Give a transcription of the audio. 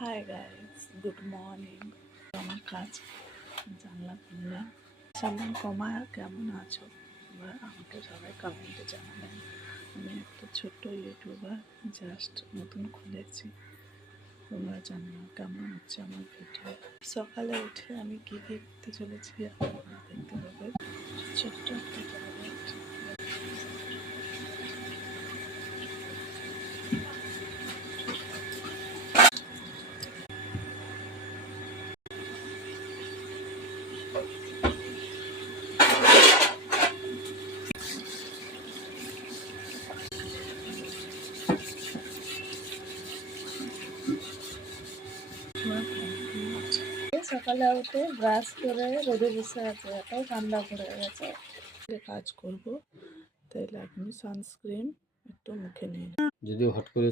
Hi guys, good morning. আমার কাজ জানলা খুললাম। সালমান কমা কেমন আছো? এবার আমাকে সবাই কমেন্টে জানাবেন। আমি একটা ছোট্ট ইউটিউবার, জাস্ট নতুন খুলেছি। তোমরা জানিও কেমন হচ্ছে আমার ভিডিও। সকালে উঠে আমি কী কী করতে চলেছি আপনারা দেখতে পাবেন। ছোট্ট একটা টয়লেট। সকালে উঠে ব্রাশ করে রোদে বসে আছে, এটাও ঠান্ডা পড়ে গেছে। কাজ করব, তাই লাগবে সানস্ক্রিন একটু মুখে নিয়ে। যদি হট করে